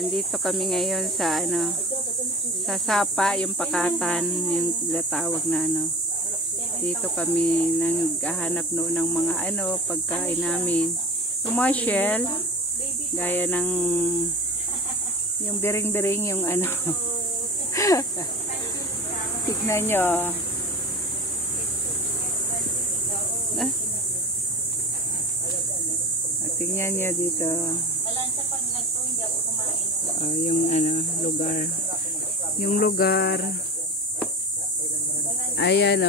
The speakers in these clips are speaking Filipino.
Andito kami ngayon sa sa Sapa, yung Pakatan, yung tinatawag na Dito kami naghahanap noon ng mga pagkain namin. Yung mga shell, gaya ng yung biring-biring yung Tignan nyo. Tingnan nyo dito. Yung lugar. Yung lugar. Ayan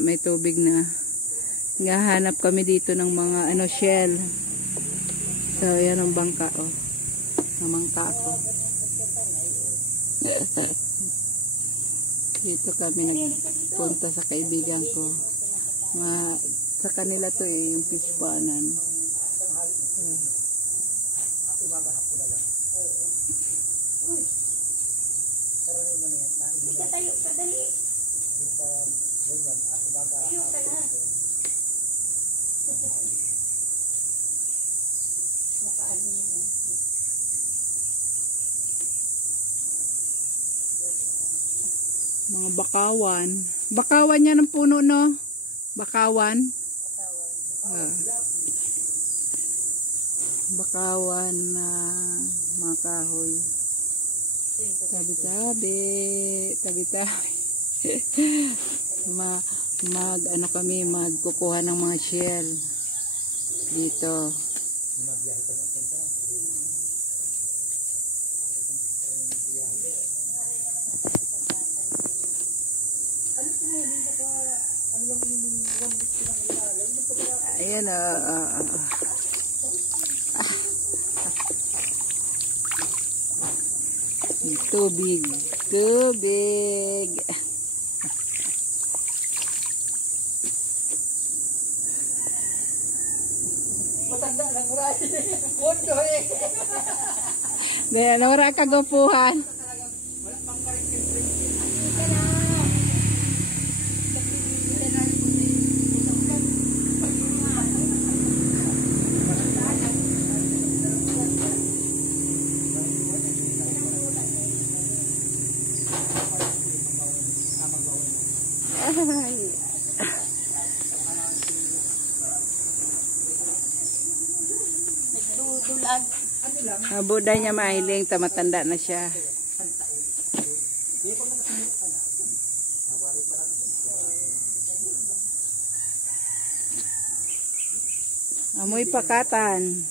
may tubig na. Ngahanap kami dito ng mga shell. So ayan ang bangka Namangka ako. Dito kami nagpunta sa kaibigan ko. Sa kanila to yung fish panan. Mga bakawan. Bakawan yan ang puno, no? Bakawan. Bakawan na mga kahoy. Tabi-tabi. Tabi-tabi. Kami magkukuha ng mga shell dito. Ayan tubig. Matanda lang maray. Kondo Wala kagupuhan. Buday niya mahiling, tamatanda na siya. Amoy pakatan.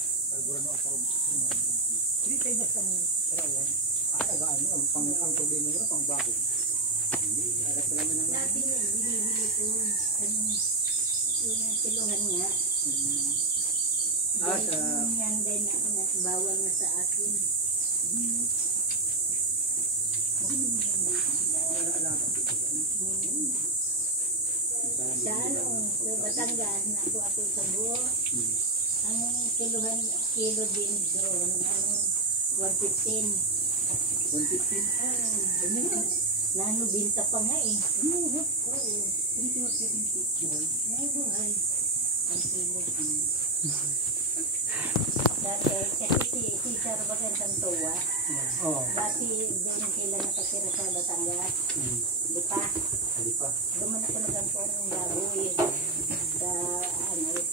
Bawal na sa akin. Sa sa Batangas na ako sa buo. Ang kilo din doon, 115. 115? Binta pa nga eh. Oo. Ay, buhay. Ang kilo din. Dati, kasi si Sarbagan Santowa, dati doon sila nakatira sa Batangas. Lipa. Duman ako nagkampuan ng baboy sa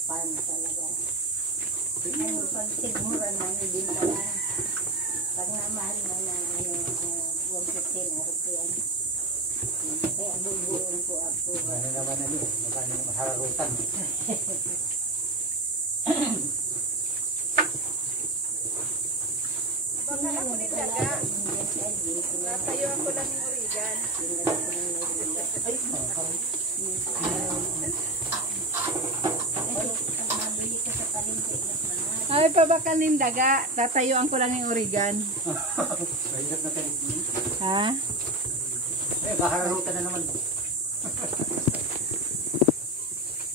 farm talaga. Pag sigmura namin din pala, pag namahal na 115 araw ko yan. Kaya bubuon ko ako. Ano naman magkano naman hararutan. Baka ako din daga. Natayuan ko lang yung origan. Ay, pabakal ng daga. Tatayuan ko lang yung origan. Ha? Baka hararutan na naman.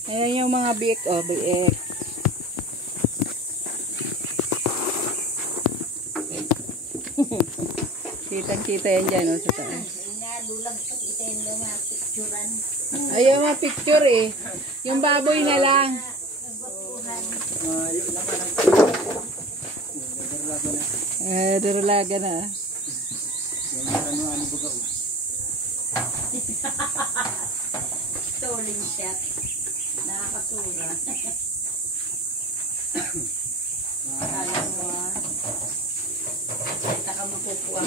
Ayan yung mga biik. Biik. Kitang-kita yan dyan, sa taas. Ayaw mga picture Yung baboy na lang. Dalaga na. Darulaga na. Yung ano baga. Stolen shot. Nakakasura. Akala mo Kita ka makukuha.